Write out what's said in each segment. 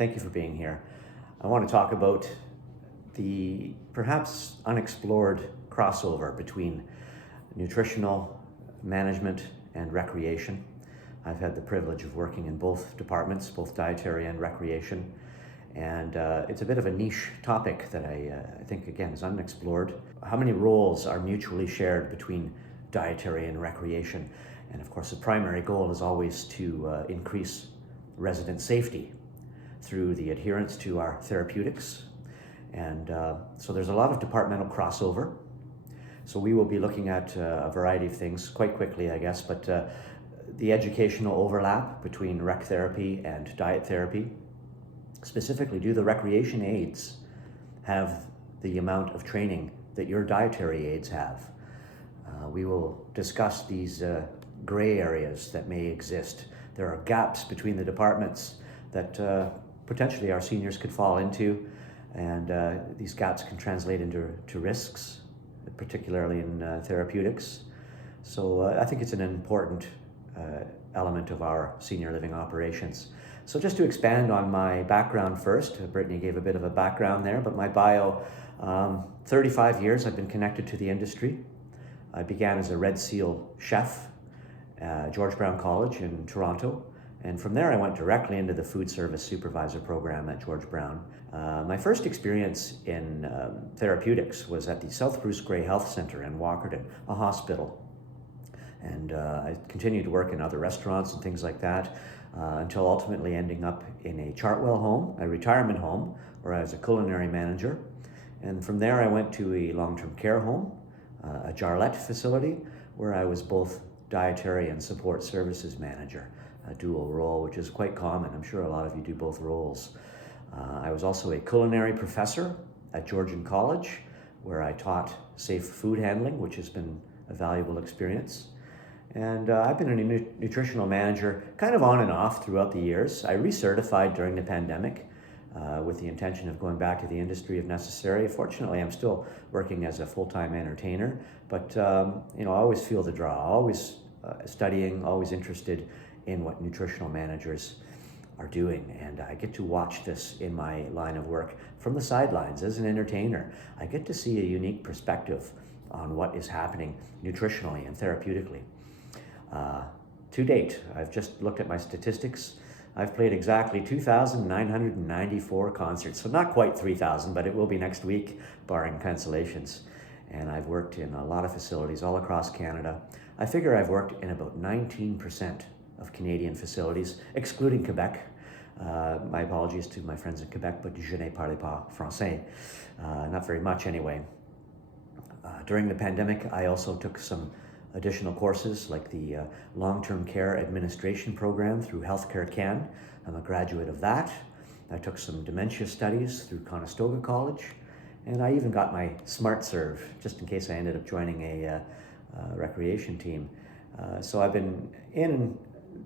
Thank you for being here. I want to talk about the perhaps unexplored crossover between nutritional management and recreation. I've had the privilege of working in both departments, both dietary and recreation, and it's a bit of a niche topic that I think, again, is unexplored. How many roles are mutually shared between dietary and recreation? And of course, the primary goal is always to increase resident safety through the adherence to our therapeutics. And so there's a lot of departmental crossover. So we will be looking at a variety of things quite quickly, I guess, but the educational overlap between rec therapy and diet therapy. Specifically, do the recreation aides have the amount of training that your dietary aides have? We will discuss these gray areas that may exist. There are gaps between the departments that potentially our seniors could fall into, and these gaps can translate into risks, particularly in therapeutics. So I think it's an important element of our senior living operations. So just to expand on my background first, Brittany gave a bit of a background there, but my bio, 35 years I've been connected to the industry. I began as a Red Seal chef at George Brown College in Toronto. And from there, I went directly into the food service supervisor program at George Brown. My first experience in therapeutics was at the South Bruce Grey Health Centre in Walkerton, a hospital. And I continued to work in other restaurants and things like that until ultimately ending up in a Chartwell home, a retirement home, where I was a culinary manager. And from there, I went to a long-term care home, a Jarlette facility, where I was both dietary and support services manager. A dual role, which is quite common. I'm sure a lot of you do both roles. I was also a culinary professor at Georgian College, where I taught safe food handling, which has been a valuable experience. And I've been a nutritional manager kind of on and off throughout the years. I recertified during the pandemic with the intention of going back to the industry if necessary. Fortunately, I'm still working as a full-time entertainer, but I always feel the draw, always studying, always interested in what nutritional managers are doing. And I get to watch this in my line of work from the sidelines as an entertainer. I get to see a unique perspective on what is happening nutritionally and therapeutically. To date, I've just looked at my statistics. I've played exactly 2,994 concerts. So not quite 3,000, but it will be next week, barring cancellations. And I've worked in a lot of facilities all across Canada. I figure I've worked in about 19% of Canadian facilities, excluding Quebec. My apologies to my friends in Quebec, but je ne parle pas français. Not very much anyway. During the pandemic, I also took some additional courses like the Long-Term Care Administration Program through Healthcare Can. I'm a graduate of that. I took some dementia studies through Conestoga College, and I even got my Smart Serve, just in case I ended up joining a recreation team. So I've been in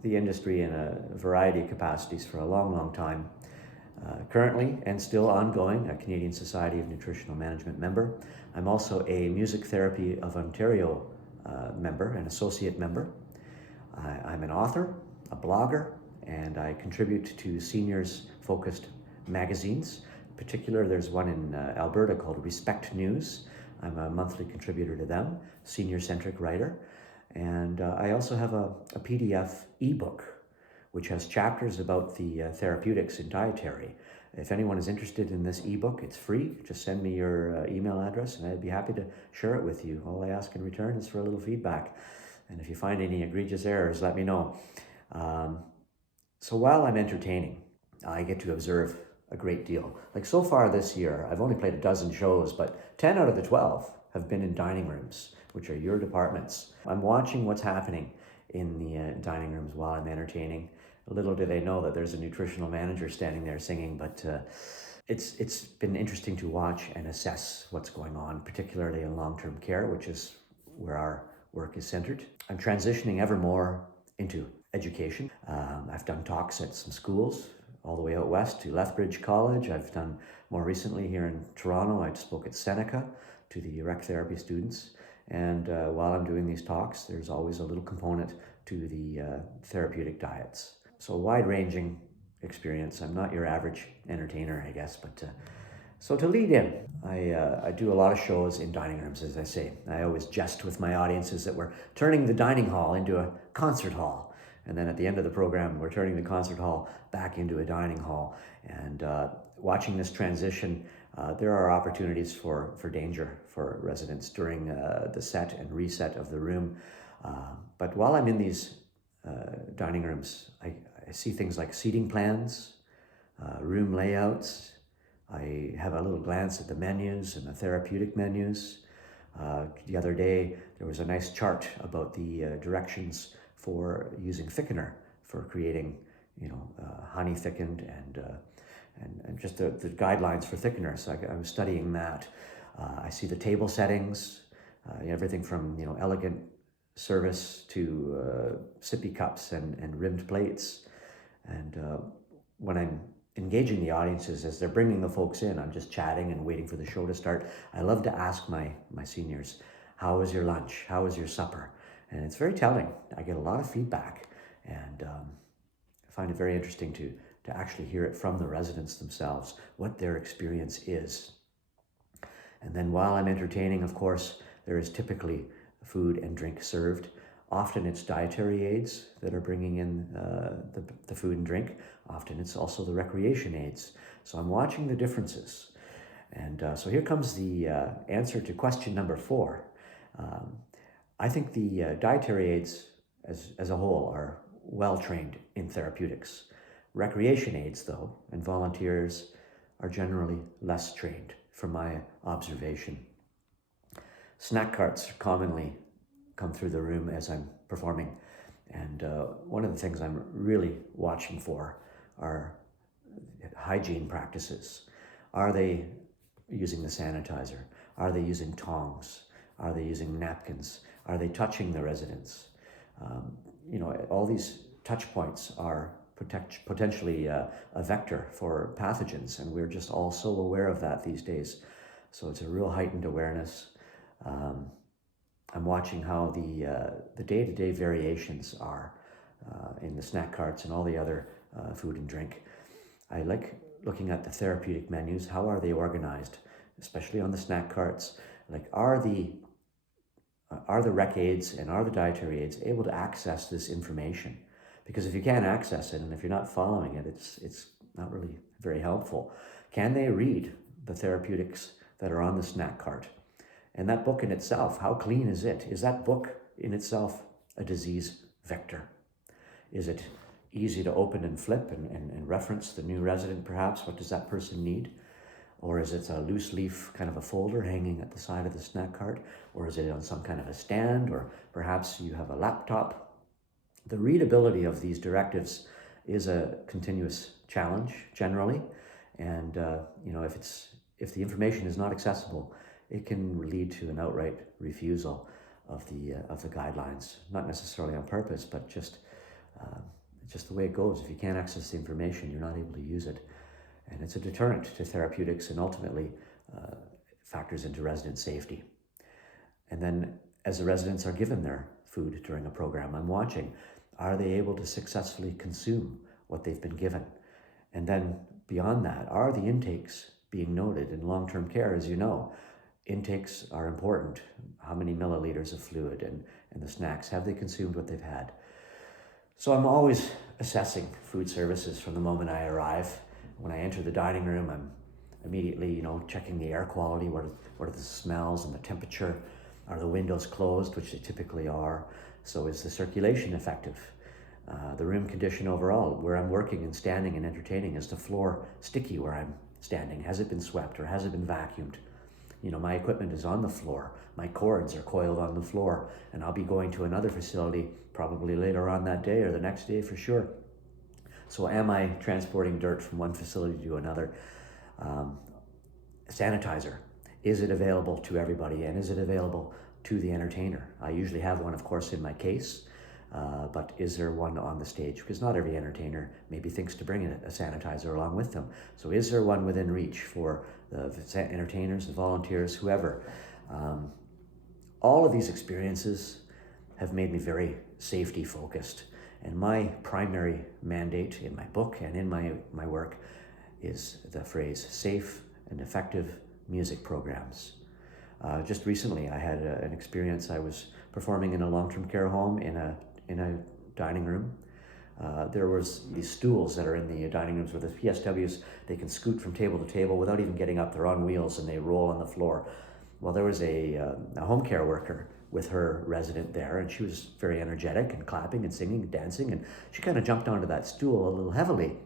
the industry in a variety of capacities for a long time. Currently and still ongoing, a Canadian Society of Nutritional Management member. I'm also a Music Therapy of Ontario member, an associate member. I'm an author, a blogger, and I contribute to seniors-focused magazines. In particular, there's one in Alberta called Respect News. I'm a monthly contributor to them, senior-centric writer. And I also have a PDF ebook, which has chapters about the therapeutics in dietary. If anyone is interested in this ebook, it's free. Just send me your email address and I'd be happy to share it with you. All I ask in return is for a little feedback. And if you find any egregious errors, let me know. So while I'm entertaining, I get to observe a great deal. Like so far this year, I've only played a dozen shows, but 10 out of the 12 have been in dining rooms, which are your departments. I'm watching what's happening in the dining rooms while I'm entertaining. Little do they know that there's a nutritional manager standing there singing, but it's been interesting to watch and assess what's going on, particularly in long-term care, which is where our work is centered. I'm transitioning ever more into education. I've done talks at some schools all the way out west to Lethbridge College. I've done more recently here in Toronto. I spoke at Seneca to the rec therapy students. And while I'm doing these talks, there's always a little component to the therapeutic diets. So wide-ranging experience. I'm not your average entertainer, I guess, but so to lead in, I do a lot of shows in dining rooms, as I say. I always jest with my audiences that we're turning the dining hall into a concert hall. And then at the end of the program, we're turning the concert hall back into a dining hall. And watching this transition, there are opportunities for danger for residents during the set and reset of the room. But while I'm in these dining rooms, I see things like seating plans, room layouts. I have a little glance at the menus and the therapeutic menus. The other day, there was a nice chart about the directions for using thickener for creating, honey thickened and just the guidelines for thickener. So I was studying that. I see the table settings, everything from elegant service to sippy cups and rimmed plates. And when I'm engaging the audiences as they're bringing the folks in, I'm just chatting and waiting for the show to start. I love to ask my seniors, how was your lunch? How was your supper? And it's very telling. I get a lot of feedback, and I find it very interesting to actually hear it from the residents themselves, what their experience is. And then while I'm entertaining, of course, there is typically food and drink served. Often it's dietary aides that are bringing in the food and drink. Often it's also the recreation aides. So I'm watching the differences. And so here comes the answer to question number 4. I think the dietary aides as a whole are well trained in therapeutics. Recreation aides, though, and volunteers are generally less trained, from my observation. Snack carts commonly come through the room as I'm performing. And one of the things I'm really watching for are hygiene practices. Are they using the sanitizer? Are they using tongs? Are they using napkins? Are they touching the residents? All these touch points are potentially a vector for pathogens, and we're just all so aware of that these days. So it's a real heightened awareness. I'm watching how the day-to-day variations are in the snack carts and all the other food and drink. I like looking at the therapeutic menus. How are they organized, especially on the snack carts? Like, are the rec aides and are the dietary aides able to access this information? Because if you can't access it and if you're not following it, it's not really very helpful. Can they read the therapeutics that are on the snack cart? And that book in itself, how clean is it? Is that book in itself a disease vector? Is it easy to open and flip and reference the new resident perhaps? What does that person need? Or is it a loose leaf kind of a folder hanging at the side of the snack cart? Or is it on some kind of a stand? Or perhaps you have a laptop? The readability of these directives is a continuous challenge generally. And if the information is not accessible, it can lead to an outright refusal of the guidelines, not necessarily on purpose, but just the way it goes. If you can't access the information, you're not able to use it. And it's a deterrent to therapeutics and ultimately factors into resident safety. And then as the residents are given their food during a program, I'm watching, are they able to successfully consume what they've been given? And then beyond that, are the intakes being noted? In long-term care, as you know, intakes are important. How many milliliters of fluid and the snacks, have they consumed what they've had? So I'm always assessing food services from the moment I arrive. When I enter the dining room, I'm immediately, checking the air quality. What are the smells and the temperature? Are the windows closed, which they typically are? So is the circulation effective? The room condition overall, where I'm working and standing and entertaining, is the floor sticky where I'm standing? Has it been swept or has it been vacuumed? My equipment is on the floor. My cords are coiled on the floor, and I'll be going to another facility probably later on that day or the next day for sure. So am I transporting dirt from one facility to another? Sanitizer, is it available to everybody, and is it available to the entertainer? I usually have one, of course, in my case, but is there one on the stage? Because not every entertainer maybe thinks to bring a sanitizer along with them. So is there one within reach for the entertainers, the volunteers, whoever? All of these experiences have made me very safety focused. And my primary mandate in my book and in my work is the phrase safe and effective music programs. Just recently, I had an experience. I was performing in a long-term care home in a dining room. There was these stools that are in the dining rooms with the PSWs. They can scoot from table to table without even getting up. They're on wheels and they roll on the floor. Well, there was a home care worker with her resident there, and she was very energetic and clapping and singing and dancing, and she kind of jumped onto that stool a little heavily,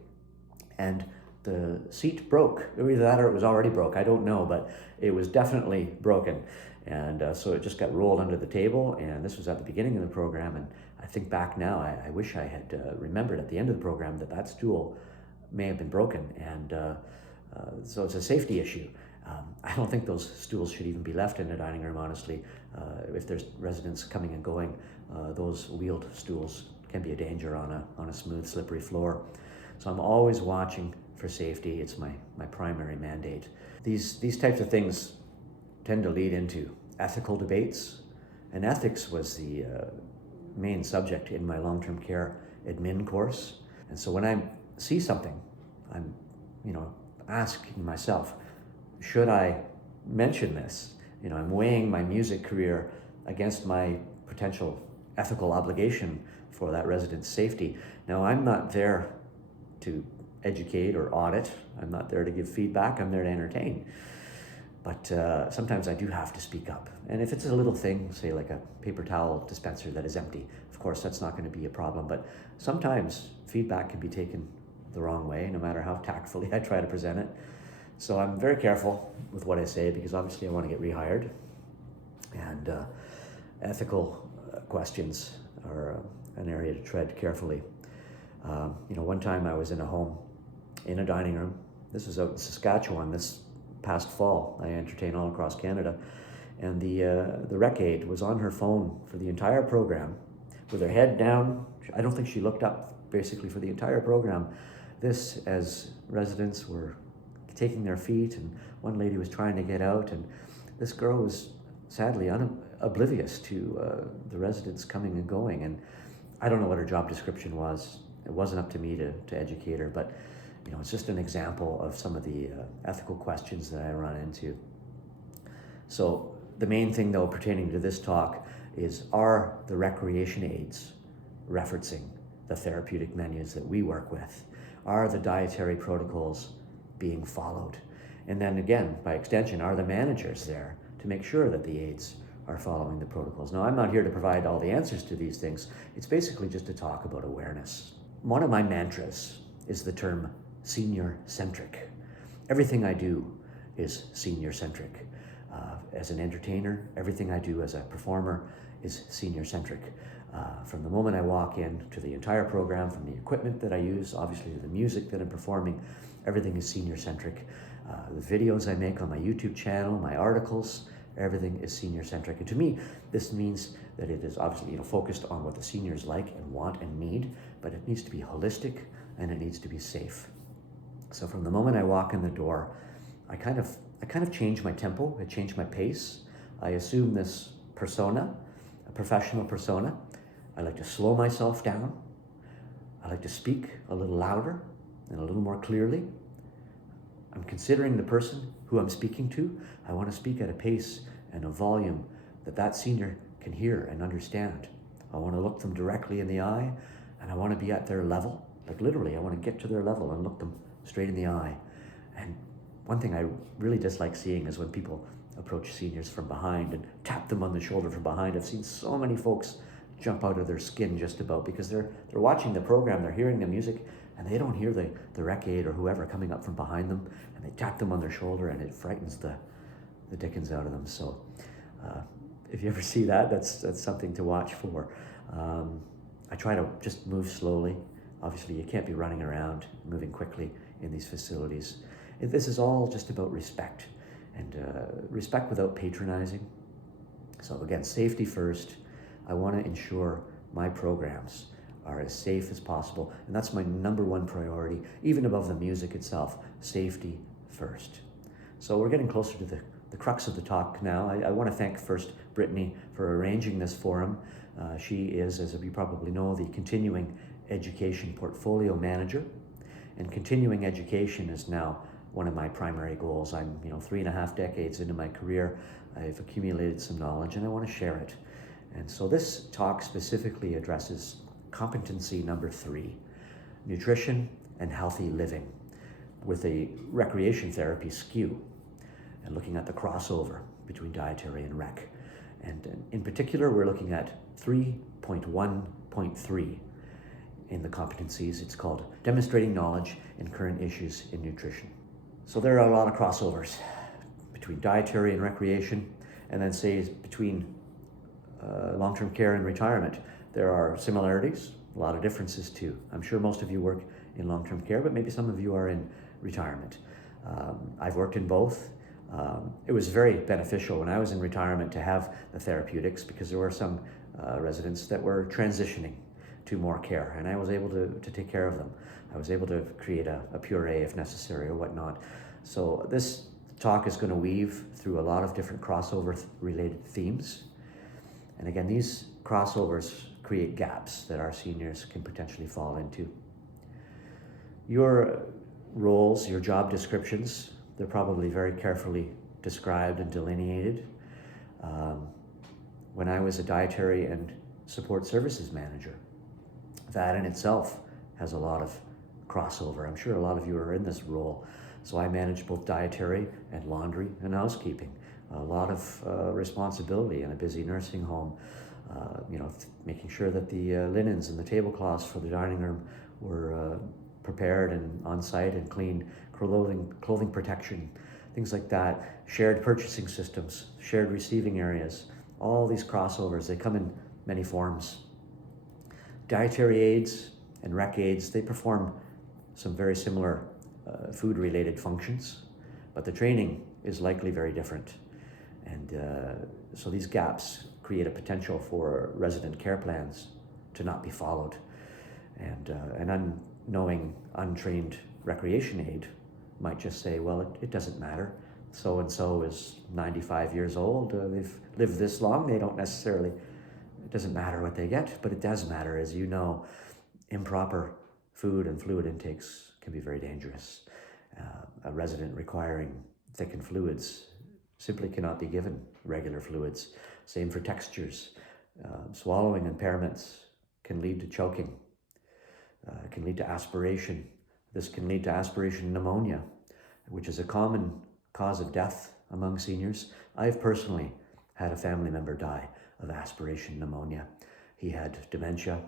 and the seat broke. Either that or it was already broke, I don't know, but it was definitely broken. And so it just got rolled under the table, and this was at the beginning of the program, and I think back now, I wish I had remembered at the end of the program that stool may have been broken, and so it's a safety issue. I don't think those stools should even be left in a dining room, honestly. If there's residents coming and going, those wheeled stools can be a danger on a smooth, slippery floor. So I'm always watching for safety. It's my primary mandate. These types of things tend to lead into ethical debates, and ethics was the main subject in my long-term care admin course. And so when I see something, I'm asking myself, should I mention this? I'm weighing my music career against my potential ethical obligation for that resident's safety. Now, I'm not there to educate or audit. I'm not there to give feedback. I'm there to entertain. But sometimes I do have to speak up. And if it's a little thing, say like a paper towel dispenser that is empty, of course, that's not going to be a problem. But sometimes feedback can be taken the wrong way, no matter how tactfully I try to present it. So I'm very careful with what I say, because obviously I want to get rehired. And ethical questions are an area to tread carefully. One time I was in a home, in a dining room. This was out in Saskatchewan this past fall. I entertain all across Canada. And the rec aide was on her phone for the entire program with her head down. I don't think she looked up basically for the entire program. This as residents were taking their feet, and one lady was trying to get out, and this girl was sadly oblivious to the residents coming and going. And I don't know what her job description was. It wasn't up to me to educate her, but it's just an example of some of the ethical questions that I run into. So the main thing, though, pertaining to this talk is, are the recreation aids referencing the therapeutic menus that we work with? Are the dietary protocols being followed? And then again, by extension, are the managers there to make sure that the aides are following the protocols? Now, I'm not here to provide all the answers to these things. It's basically just to talk about awareness. One of my mantras is the term senior-centric. Everything I do is senior-centric. As an entertainer, everything I do as a performer is senior-centric. From the moment I walk in to the entire program, from the equipment that I use, obviously to the music that I'm performing, everything is senior-centric. The videos I make on my YouTube channel, my articles, everything is senior-centric. And to me, this means that it is obviously focused on what the seniors like and want and need, but it needs to be holistic and it needs to be safe. So from the moment I walk in the door, I kind of change my tempo, I change my pace. I assume this persona, a professional persona. I like to slow myself down. I like to speak a little louder and a little more clearly. I'm considering the person who I'm speaking to. I want to speak at a pace and a volume that senior can hear and understand. I want to look them directly in the eye, and I want to be at their level. Like literally, I want to get to their level and look them straight in the eye. And one thing I really dislike seeing is when people approach seniors from behind and tap them on the shoulder from behind. I've seen so many folks jump out of their skin just about, because they're watching the program, they're hearing the music, and they don't hear the rec aide or whoever coming up from behind them, and they tap them on their shoulder, and it frightens the dickens out of them. So if you ever see that, that's something to watch for. I try to just move slowly. Obviously, you can't be running around, moving quickly in these facilities. This is all just about respect, and respect without patronizing. So again, safety first. I want to ensure my programs are as safe as possible, and that's my number one priority, even above the music itself. Safety first. So we're getting closer to the crux of the talk now. I want to thank first Brittany for arranging this forum. She is, as you probably know, the Continuing Education Portfolio Manager. And continuing education is now one of my primary goals. I'm 3.5 decades into my career. I've accumulated some knowledge and I want to share it. And so this talk specifically addresses competency number 3, nutrition and healthy living, with a recreation therapy skew, and looking at the crossover between dietary and rec. And in particular, we're looking at 3.1.3 in the competencies. It's called Demonstrating Knowledge in Current Issues in Nutrition. So there are a lot of crossovers between dietary and recreation, and then say between long-term care and retirement. There are similarities, a lot of differences too. I'm sure most of you work in long-term care, but maybe some of you are in retirement. I've worked in both. It was very beneficial when I was in retirement to have the therapeutics, because there were some residents that were transitioning to more care, and I was able to take care of them. I was able to create a puree if necessary or whatnot. So this talk is going to weave through a lot of different crossover related themes. And again, these crossovers create gaps that our seniors can potentially fall into. Your roles, your job descriptions, they're probably very carefully described and delineated. When I was a dietary and support services manager, that in itself has a lot of crossover. I'm sure a lot of you are in this role. So I managed both dietary and laundry and housekeeping. A lot of responsibility in a busy nursing home. Making sure that the linens and the tablecloths for the dining room were prepared and on site and clean, clothing protection, things like that. Shared purchasing systems, shared receiving areas, all these crossovers, they come in many forms. Dietary aides and rec aides, they perform some very similar food-related functions, but the training is likely very different. And so these gaps create a potential for resident care plans to not be followed. And an unknowing, untrained recreation aide might just say, well, it doesn't matter. So-and-so is 95 years old, they've lived this long, they don't necessarily, it doesn't matter what they get, but it does matter. As you know, improper food and fluid intakes can be very dangerous. A resident requiring thickened fluids simply cannot be given regular fluids. Same for textures. Swallowing impairments can lead to choking, can lead to aspiration. This can lead to aspiration pneumonia, which is a common cause of death among seniors. I've personally had a family member die of aspiration pneumonia. He had dementia,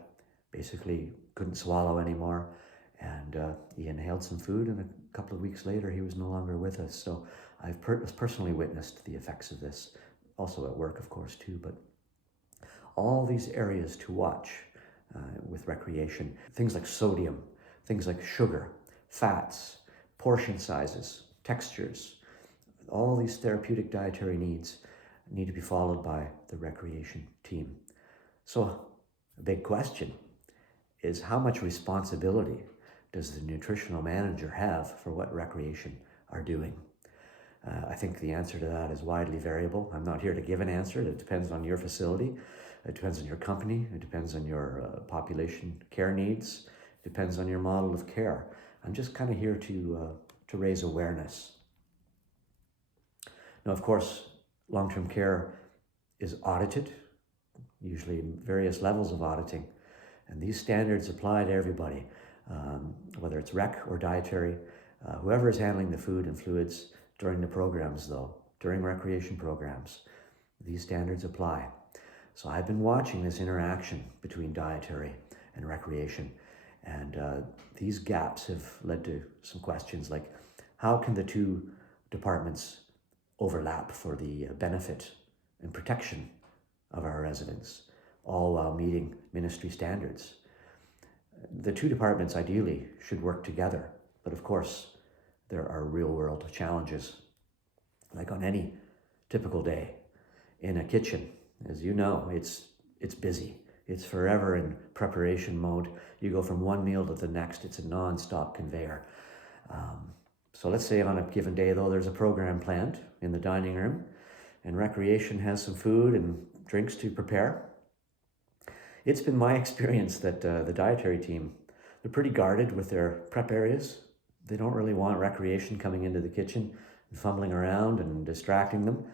basically couldn't swallow anymore, and he inhaled some food, and a couple of weeks later he was no longer with us. So I've personally witnessed the effects of this, also at work of course too, but all these areas to watch with recreation. Things like sodium, things like sugar, fats, portion sizes, textures, all these therapeutic dietary needs need to be followed by the recreation team. So a big question is, how much responsibility does the nutritional manager have for what recreation are doing? I think the answer to that is widely variable. I'm not here to give an answer. It depends on your facility. It depends on your company. It depends on your population care needs. It depends on your model of care. I'm just kind of here to raise awareness. Now, of course, long-term care is audited, usually various levels of auditing. And these standards apply to everybody, whether it's rec or dietary. Whoever is handling the food and fluids during the programs, though, during recreation programs, these standards apply. So I've been watching this interaction between dietary and recreation, and these gaps have led to some questions like, how can the two departments overlap for the benefit and protection of our residents, all while meeting ministry standards? The two departments ideally should work together, but of course there are real-world challenges. Like on any typical day in a kitchen, as you know, it's busy. It's forever in preparation mode. You go from one meal to the next. It's a non-stop conveyor. So let's say on a given day, though, there's a program planned in the dining room, and recreation has some food and drinks to prepare. It's been my experience that the dietary team, they're pretty guarded with their prep areas. They don't really want recreation coming into the kitchen and fumbling around and distracting them.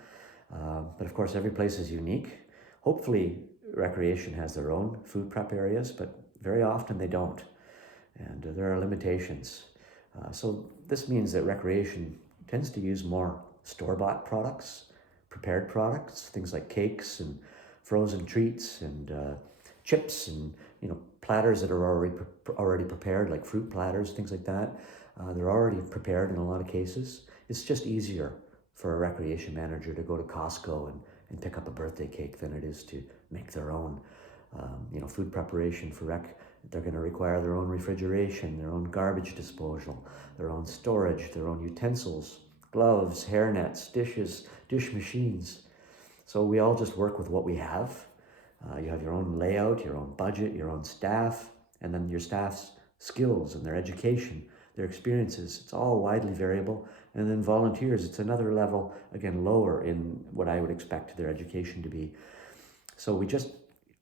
But of course, every place is unique. Hopefully, recreation has their own food prep areas, but very often they don't. And there are limitations. So this means that recreation tends to use more store-bought products, prepared products, things like cakes and frozen treats and chips and platters that are already prepared, like fruit platters, things like that. They're already prepared in a lot of cases. It's just easier for a recreation manager to go to Costco and pick up a birthday cake than it is to make their own. Food preparation for rec, they're going to require their own refrigeration, their own garbage disposal, their own storage, their own utensils, gloves, hairnets, dishes, dish machines. So we all just work with what we have. You have your own layout, your own budget, your own staff, and then your staff's skills and their education, their experiences. It's all widely variable. And then volunteers, it's another level, again, lower in what I would expect their education to be. So we just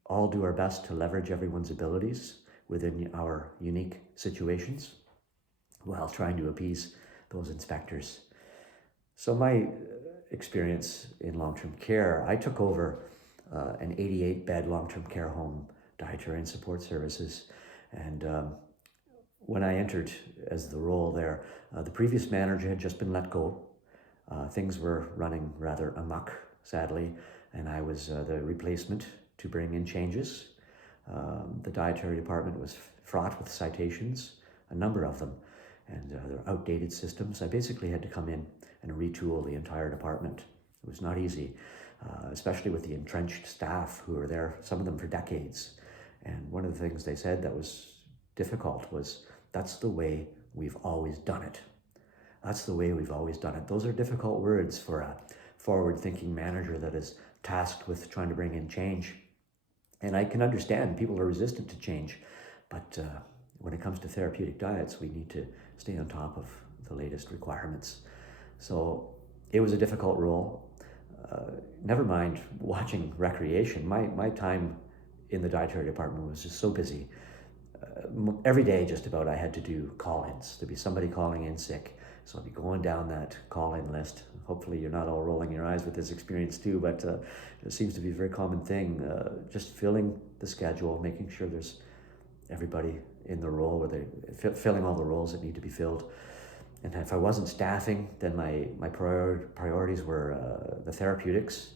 all do our best to leverage everyone's abilities within our unique situations while trying to appease those inspectors. So my experience in long-term care, I took over an 88-bed long-term care home, dietary and support services. And when I entered as the role there, the previous manager had just been let go. Things were running rather amok, sadly, and I was the replacement to bring in changes. The dietary department was fraught with citations, a number of them, and their outdated systems. I basically had to come in and retool the entire department. It was not easy, especially with the entrenched staff who were there, some of them for decades. And one of the things they said that was difficult was, that's the way we've always done it. That's the way we've always done it. Those are difficult words for a forward-thinking manager that is tasked with trying to bring in change. And I can understand people are resistant to change, but when it comes to therapeutic diets, we need to stay on top of the latest requirements. So it was a difficult role. Never mind watching recreation. My time in the dietary department was just so busy. Every day just about I had to do call-ins. There'd be somebody calling in sick. So I'd be going down that call-in list. Hopefully you're not all rolling your eyes with this experience too, but it seems to be a very common thing. Just filling the schedule, making sure there's everybody in the role, where they filling all the roles that need to be filled. And if I wasn't staffing, then my priorities were the therapeutics,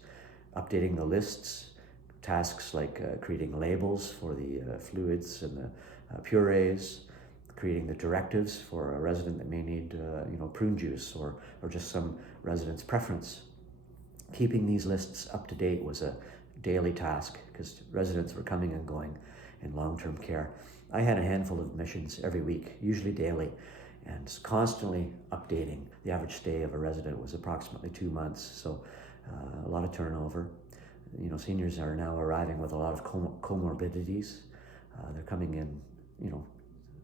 updating the lists, tasks like creating labels for the fluids and the purees, creating the directives for a resident that may need prune juice or just some resident's preference. Keeping these lists up to date was a daily task because residents were coming and going in long-term care. I had a handful of admissions every week, usually daily, and constantly updating. The average stay of a resident was approximately 2 months, so a lot of turnover. Seniors are now arriving with a lot of comorbidities. They're coming in,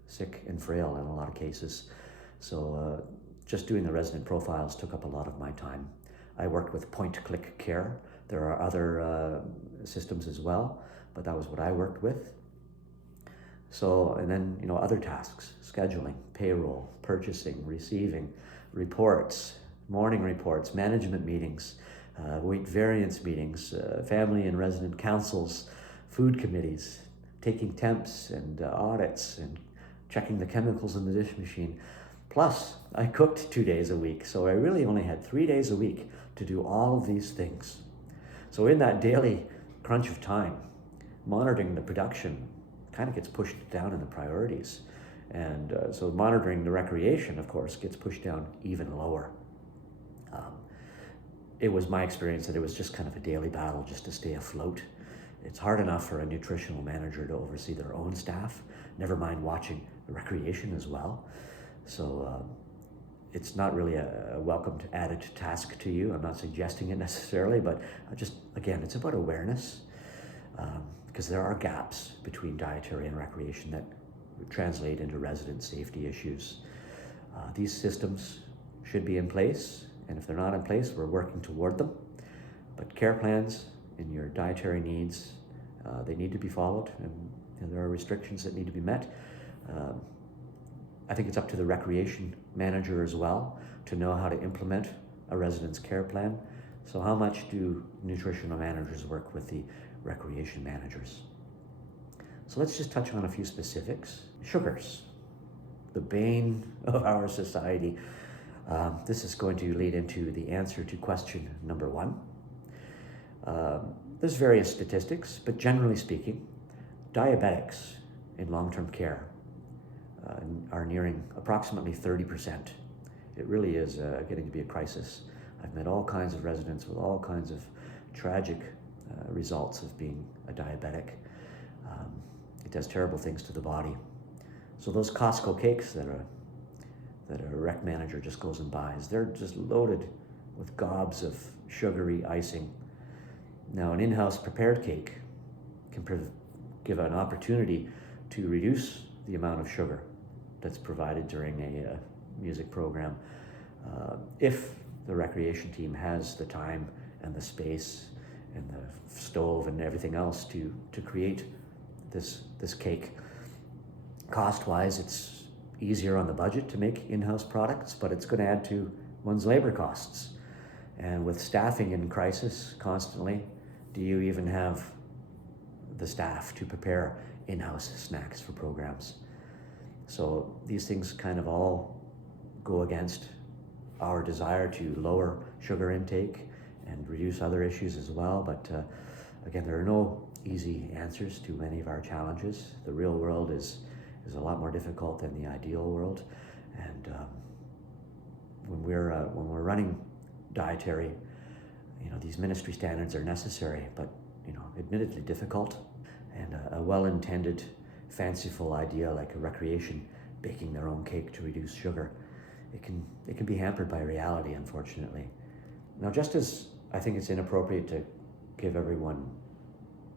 sick and frail in a lot of cases. So just doing the resident profiles took up a lot of my time. I worked with point-click care. There are other systems as well, but that was what I worked with. So, and then, other tasks, scheduling, payroll, purchasing, receiving, reports, morning reports, management meetings, weight variance meetings, family and resident councils, food committees, taking temps and audits and checking the chemicals in the dish machine. Plus, I cooked 2 days a week, so I really only had 3 days a week to do all of these things. So in that daily crunch of time, monitoring the production kind of gets pushed down in the priorities. And so monitoring the recreation, of course, gets pushed down even lower. It was my experience that it was just kind of a daily battle just to stay afloat. It's hard enough for a nutritional manager to oversee their own staff, never mind watching the recreation as well. So it's not really a welcomed added task to you. I'm not suggesting it necessarily, but again, it's about awareness, because there are gaps between dietary and recreation that translate into resident safety issues. These systems should be in place, and if they're not in place, we're working toward them. But care plans in your dietary needs They need to be followed, and there are restrictions that need to be met. I think it's up to the recreation manager as well to know how to implement a residence care plan. So how much do nutritional managers work with the recreation managers? So let's just touch on a few specifics. Sugars, the bane of our society. This is going to lead into the answer to question number 1. There's various statistics, but generally speaking, diabetics in long-term care are nearing approximately 30%. It really is getting to be a crisis. I've met all kinds of residents with all kinds of tragic results of being a diabetic. It does terrible things to the body. So those Costco cakes that a rec manager just goes and buys, they're just loaded with gobs of sugary icing. Now, an in-house prepared cake can give an opportunity to reduce the amount of sugar that's provided during a music program if the recreation team has the time and the space and the stove and everything else to create this cake. Cost-wise, it's easier on the budget to make in-house products, but it's going to add to one's labor costs. And with staffing in crisis constantly, do you even have the staff to prepare in-house snacks for programs? So these things kind of all go against our desire to lower sugar intake and reduce other issues as well. But again, there are no easy answers to many of our challenges. The real world is a lot more difficult than the ideal world. And when we're running Dietary, these ministry standards are necessary, but admittedly difficult. And a well-intended, fanciful idea like a recreation baking their own cake to reduce sugar, it can be hampered by reality, unfortunately. Now, just as I think it's inappropriate to give everyone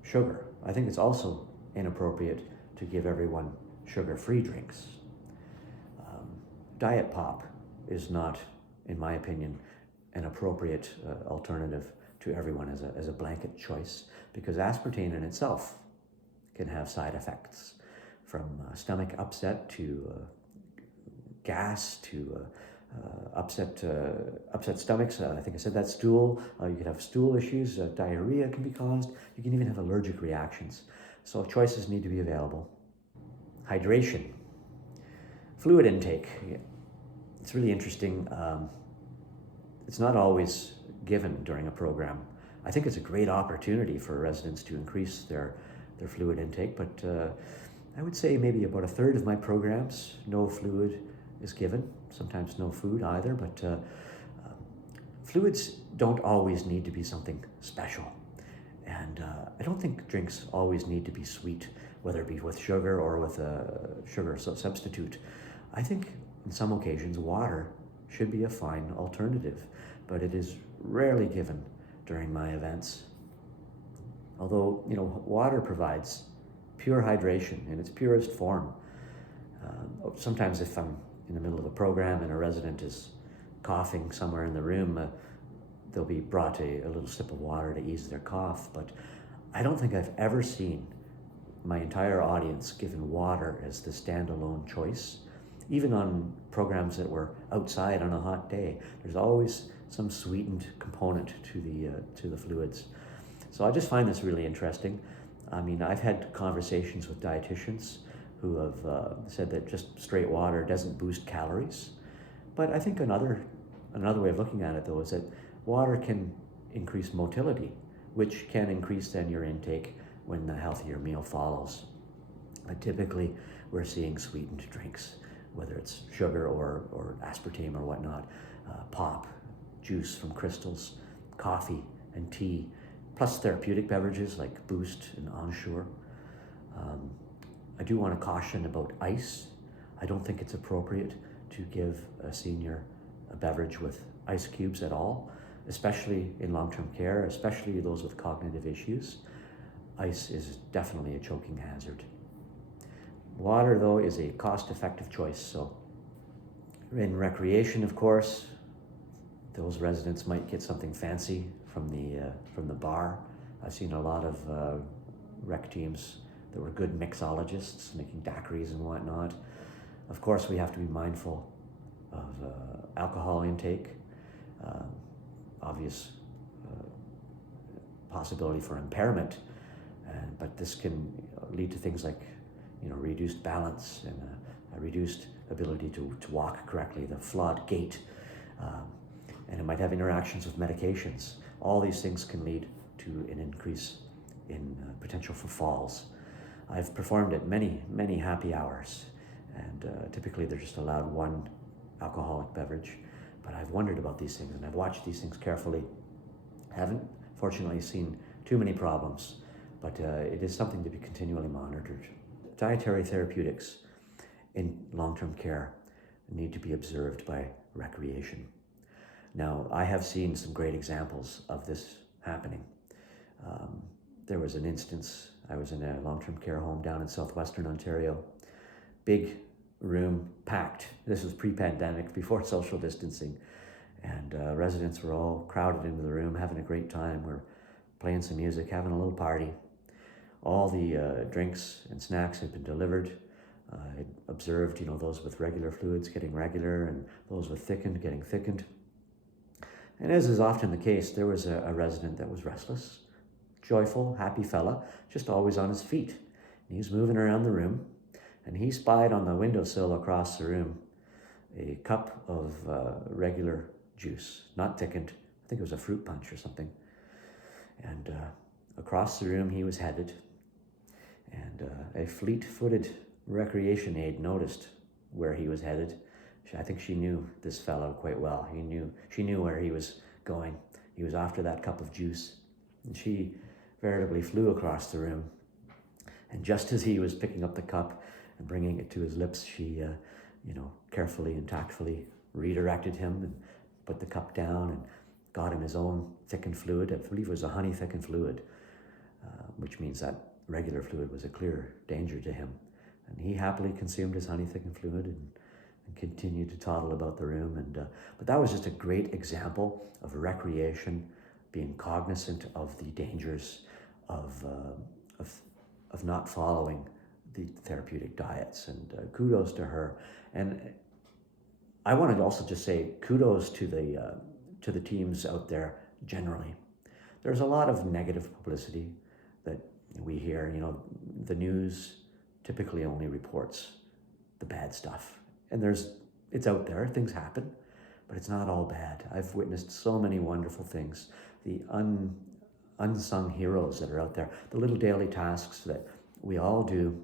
sugar, I think it's also inappropriate to give everyone sugar-free drinks. Diet pop is not, in my opinion, an appropriate alternative to everyone as a blanket choice, because aspartame in itself can have side effects, from stomach upset to gas to upset stomachs. I think I said that, stool. You could have stool issues. Diarrhea can be caused. You can even have allergic reactions. So choices need to be available. Hydration. Fluid intake. It's really interesting. It's not always given during a program. I think it's a great opportunity for residents to increase their fluid intake, but I would say maybe about a third of my programs, no fluid is given, sometimes no food either, but fluids don't always need to be something special. And I don't think drinks always need to be sweet, whether it be with sugar or with a sugar substitute. I think in some occasions water should be a fine alternative, but it is rarely given during my events. Although, water provides pure hydration in its purest form. Sometimes if I'm in the middle of a program and a resident is coughing somewhere in the room, they'll be brought a little sip of water to ease their cough, but I don't think I've ever seen my entire audience given water as the standalone choice. Even on programs that were outside on a hot day, there's always some sweetened component to the fluids. So I just find this really interesting. I mean, I've had conversations with dietitians who have said that just straight water doesn't boost calories. But I think another way of looking at it, though, is that water can increase motility, which can increase then your intake when the healthier meal follows. But typically, we're seeing sweetened drinks, whether it's sugar or aspartame or whatnot, pop, juice from crystals, coffee and tea, plus therapeutic beverages like Boost and Ensure. I do want to caution about ice. I don't think it's appropriate to give a senior a beverage with ice cubes at all, especially in long-term care, especially those with cognitive issues. Ice is definitely a choking hazard. Water, though, is a cost-effective choice. So in recreation, of course, those residents might get something fancy from the bar. I've seen a lot of rec teams that were good mixologists, making daiquiris and whatnot. Of course, we have to be mindful of alcohol intake, obvious possibility for impairment, but this can lead to things like, reduced balance and a reduced ability to walk correctly, the flawed gait, and it might have interactions with medications. All these things can lead to an increase in potential for falls. I've performed at many, many happy hours, and typically they're just allowed one alcoholic beverage, but I've wondered about these things and I've watched these things carefully. Haven't fortunately seen too many problems, but it is something to be continually monitored. Dietary therapeutics in long-term care need to be observed by recreation. Now, I have seen some great examples of this happening. There was an instance, I was in a long-term care home down in southwestern Ontario, big room, packed. This was pre-pandemic, before social distancing, and residents were all crowded into the room, having a great time. We're playing some music, having a little party. All the drinks and snacks had been delivered. I observed, those with regular fluids getting regular, and those with thickened getting thickened. And as is often the case, there was a resident that was restless, joyful, happy fella, just always on his feet. And he was moving around the room, and he spied on the windowsill across the room a cup of regular juice, not thickened. I think it was a fruit punch or something. And across the room he was headed, and a fleet-footed recreation aide noticed where he was headed. I think she knew this fellow quite well. She knew where he was going. He was after that cup of juice, and she veritably flew across the room. And just as he was picking up the cup and bringing it to his lips, she, carefully and tactfully redirected him and put the cup down and got him his own thickened fluid. I believe it was a honey thickened fluid, which means that regular fluid was a clear danger to him. And he happily consumed his honey thickened fluid and continued to toddle about the room. But that was just a great example of recreation, being cognizant of the dangers of not following the therapeutic diets. And kudos to her. And I wanted to also just say kudos to the teams out there generally. There's a lot of negative publicity that we hear. The news typically only reports the bad stuff. And it's out there, things happen, but it's not all bad. I've witnessed so many wonderful things, the unsung heroes that are out there, the little daily tasks that we all do.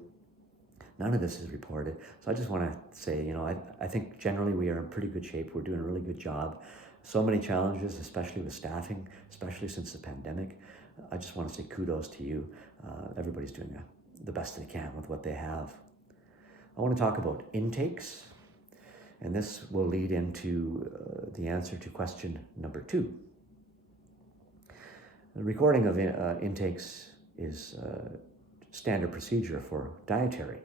None of this is reported. So I just want to say, I think generally we are in pretty good shape. We're doing a really good job. So many challenges, especially with staffing, especially since the pandemic. I just want to say kudos to you. Everybody's doing the best they can with what they have. I want to talk about intakes, and this will lead into the answer to question number 2. The recording of intakes is standard procedure for dietary,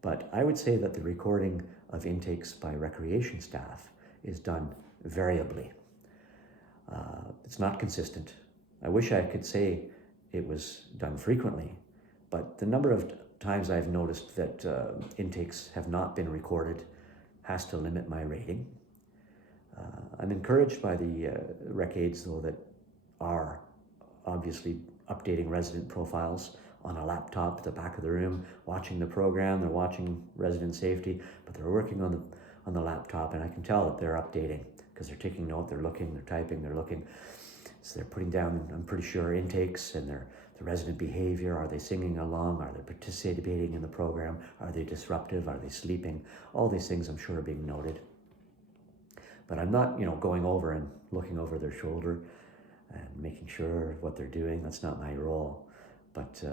but I would say that the recording of intakes by recreation staff is done variably. It's not consistent. I wish I could say it was done frequently, but the number of times I've noticed that intakes have not been recorded has to limit my rating. I'm encouraged by the rec aides, though, that are obviously updating resident profiles on a laptop at the back of the room, watching the program. They're watching resident safety, but they're working on the laptop, and I can tell that they're updating because they're taking note, they're looking, they're typing, they're looking. So they're putting down, I'm pretty sure, intakes and the resident behavior. Are they singing along? Are they participating in the program? Are they disruptive? Are they sleeping? All these things I'm sure are being noted. But I'm not, going over and looking over their shoulder and making sure what they're doing. That's not my role. But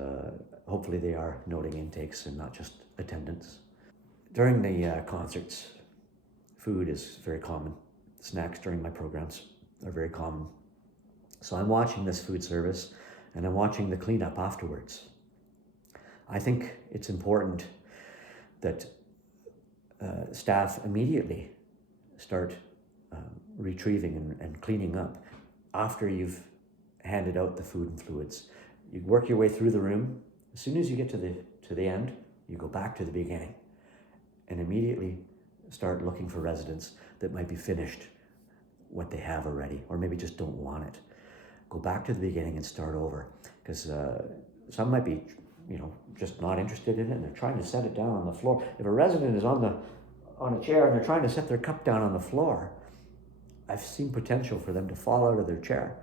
hopefully they are noting intakes and not just attendance. During the concerts, food is very common. Snacks during my programs are very common. So I'm watching this food service and I'm watching the cleanup afterwards. I think it's important that staff immediately start retrieving and cleaning up after you've handed out the food and fluids. You work your way through the room, As soon as you get to the end, you go back to the beginning and immediately start looking for residents that might be finished what they have already, or maybe just don't want it. Go back to the beginning and start over, because some might be, just not interested in it, and they're trying to set it down on the floor. If a resident is on a chair and they're trying to set their cup down on the floor, I've seen potential for them to fall out of their chair.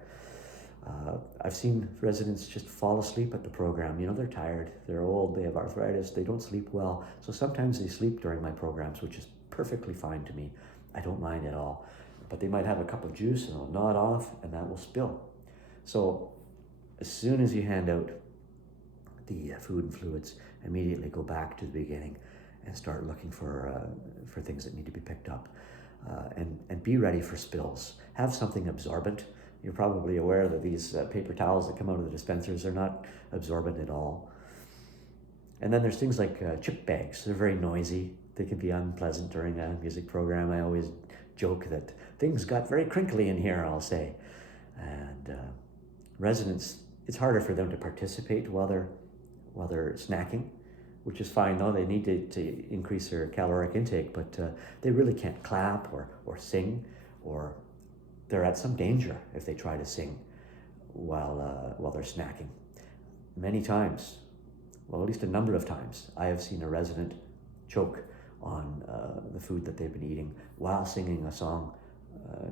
I've seen residents just fall asleep at the program. They're tired, they're old, they have arthritis, they don't sleep well. So sometimes they sleep during my programs, which is perfectly fine to me. I don't mind at all. But they might have a cup of juice and it'll nod off and that will spill. So as soon as you hand out the food and fluids, immediately go back to the beginning and start looking for things that need to be picked up. And be ready for spills. Have something absorbent. You're probably aware that these paper towels that come out of the dispensers are not absorbent at all. And then there's things like chip bags. They're very noisy. They can be unpleasant during a music program. I always joke that things got very crinkly in here, I'll say. And residents, it's harder for them to participate while they're snacking, which is fine though. They need to increase their caloric intake, but they really can't clap or sing, or they're at some danger if they try to sing while they're snacking. Many times, well, at least a number of times, I have seen a resident choke on the food that they've been eating while singing a song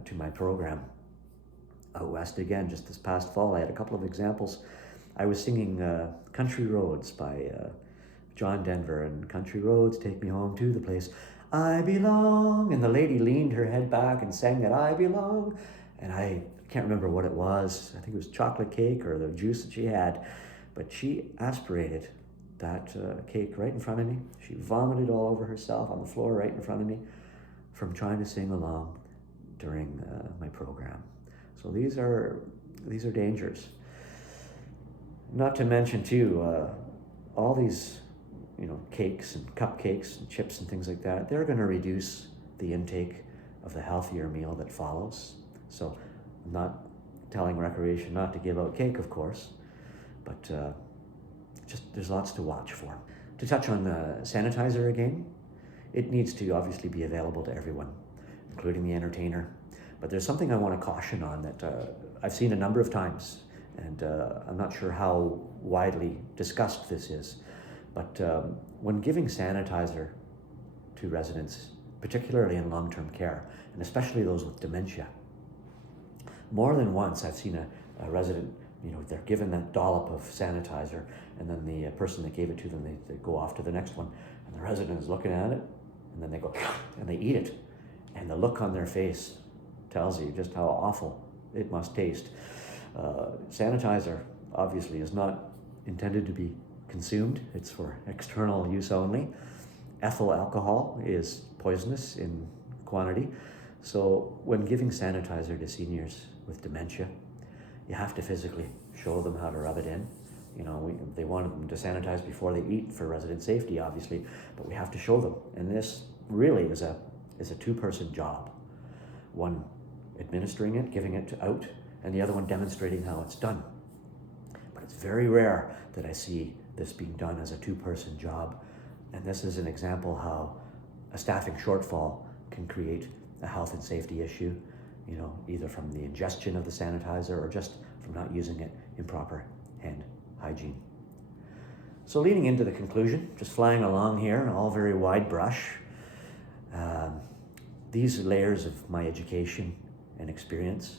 to my program. Out west again, just this past fall, I had a couple of examples. I was singing Country Roads by John Denver, and country roads take me home to the place I belong. And the lady leaned her head back and sang that I belong. And I can't remember what it was. I think it was chocolate cake or the juice that she had. But she aspirated that cake right in front of me. She vomited all over herself on the floor right in front of me from trying to sing along during my program. So these are dangers. Not to mention too, all these cakes and cupcakes and chips and things like that, they're going to reduce the intake of the healthier meal that follows. So I'm not telling recreation not to give out cake, of course, but just there's lots to watch for. To touch on the sanitizer again, it needs to obviously be available to everyone, including the entertainer. But there's something I want to caution on that I've seen a number of times, and I'm not sure how widely discussed this is. But when giving sanitizer to residents, particularly in long-term care, and especially those with dementia, more than once I've seen a resident, they're given that dollop of sanitizer, and then the person that gave it to them, they go off to the next one, and the resident is looking at it, and then they go, and they eat it. And the look on their face tells you just how awful it must taste. Sanitizer, obviously, is not intended to be consumed. It's for external use only. Ethyl alcohol is poisonous in quantity. So when giving sanitizer to seniors with dementia, you have to physically show them how to rub it in. They want them to sanitize before they eat for resident safety, obviously, but we have to show them. And this really is a two-person job. One administering it, giving it out, and the other one demonstrating how it's done. But it's very rare that I see this being done as a two-person job. And this is an example how a staffing shortfall can create a health and safety issue, either from the ingestion of the sanitizer or just from not using it in proper hand hygiene. So leading into the conclusion, just flying along here, all very wide brush, these layers of my education and experience,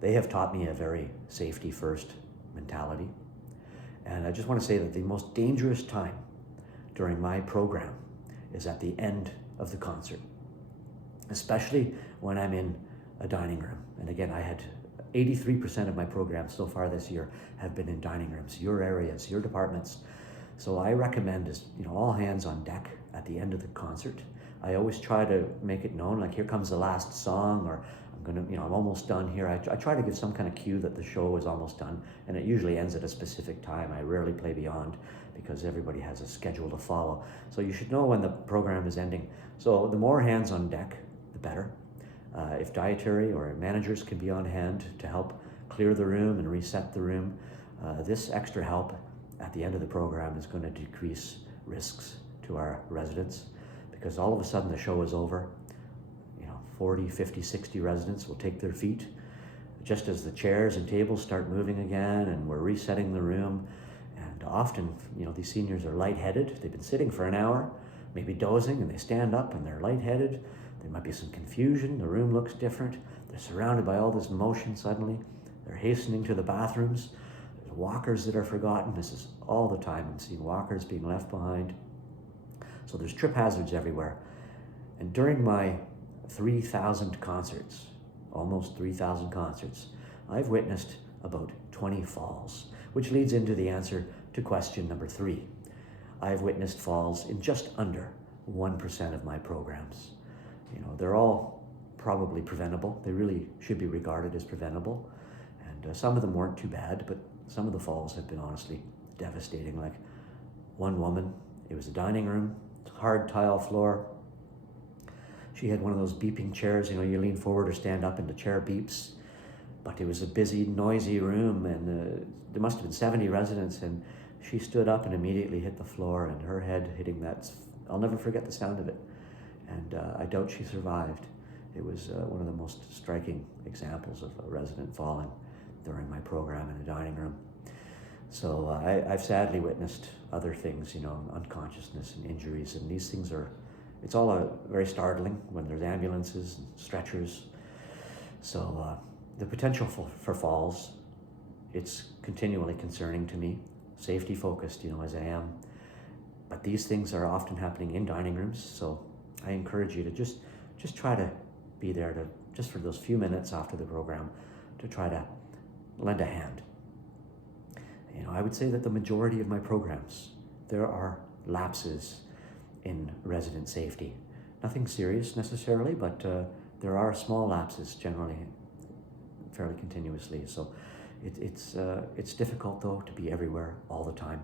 they have taught me a very safety-first mentality. And I just want to say that the most dangerous time during my program is at the end of the concert, especially when I'm in a dining room. And again, I had 83% of my programs so far this year have been in dining rooms, your areas, your departments. So I recommend is, all hands on deck at the end of the concert. I always try to make it known, like here comes the last song, or I'm almost done here. I try to give some kind of cue that the show is almost done, and it usually ends at a specific time. I rarely play beyond because everybody has a schedule to follow. So you should know when the program is ending. So the more hands on deck, the better. If dietary or managers can be on hand to help clear the room and reset the room, this extra help at the end of the program is going to decrease risks to our residents, because all of a sudden the show is over. 40, 50, 60 residents will take their feet just as the chairs and tables start moving again, and we're resetting the room. And often, these seniors are lightheaded. They've been sitting for an hour, maybe dozing, and they stand up and they're lightheaded. There might be some confusion. The room looks different. They're surrounded by all this motion suddenly. They're hastening to the bathrooms. There's walkers that are forgotten. This is all the time. I'm seeing walkers being left behind. So there's trip hazards everywhere. And during my 3,000 concerts, almost 3,000 concerts, I've witnessed about 20 falls, which leads into the answer to question number 3. I've witnessed falls in just under 1% of my programs. They're all probably preventable. They really should be regarded as preventable. And some of them weren't too bad, but some of the falls have been honestly devastating. Like one woman, it was a dining room, hard tile floor. She had one of those beeping chairs, you lean forward or stand up and the chair beeps. But it was a busy, noisy room, and there must have been 70 residents, and she stood up and immediately hit the floor, and her head hitting that, I'll never forget the sound of it. And I doubt she survived. It was one of the most striking examples of a resident falling during my program in a dining room. So I've sadly witnessed other things, unconsciousness and injuries, and these things it's all very startling when there's ambulances and stretchers. So the potential for falls, it's continually concerning to me, safety focused, as I am. But these things are often happening in dining rooms, so I encourage you to just try to be there just for those few minutes after the program to try to lend a hand. I would say that the majority of my programs, there are lapses in resident safety. Nothing serious necessarily, but there are small lapses generally, fairly continuously. So it's difficult though to be everywhere all the time.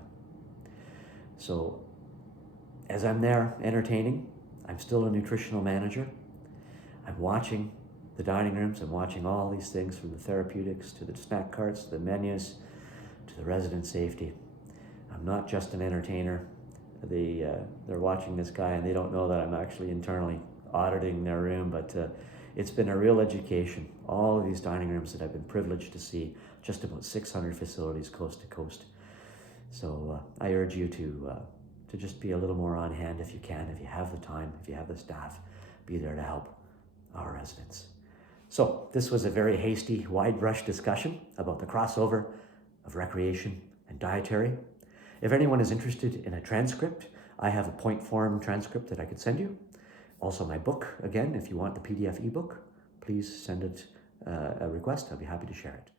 So as I'm there entertaining, I'm still a nutritional manager. I'm watching the dining rooms. I'm watching all these things, from the therapeutics to the snack carts, to the menus, to the resident safety. I'm not just an entertainer. They're watching this guy and they don't know that I'm actually internally auditing their room, but it's been a real education. All of these dining rooms that I've been privileged to see, just about 600 facilities coast to coast. So I urge you to just be a little more on hand if you can, if you have the time, if you have the staff, be there to help our residents. So this was a very hasty, wide brush discussion about the crossover of recreation and dietary. If anyone is interested in a transcript, I have a point form transcript that I could send you. Also my book, again, if you want the PDF ebook, please send it a request. I'll be happy to share it.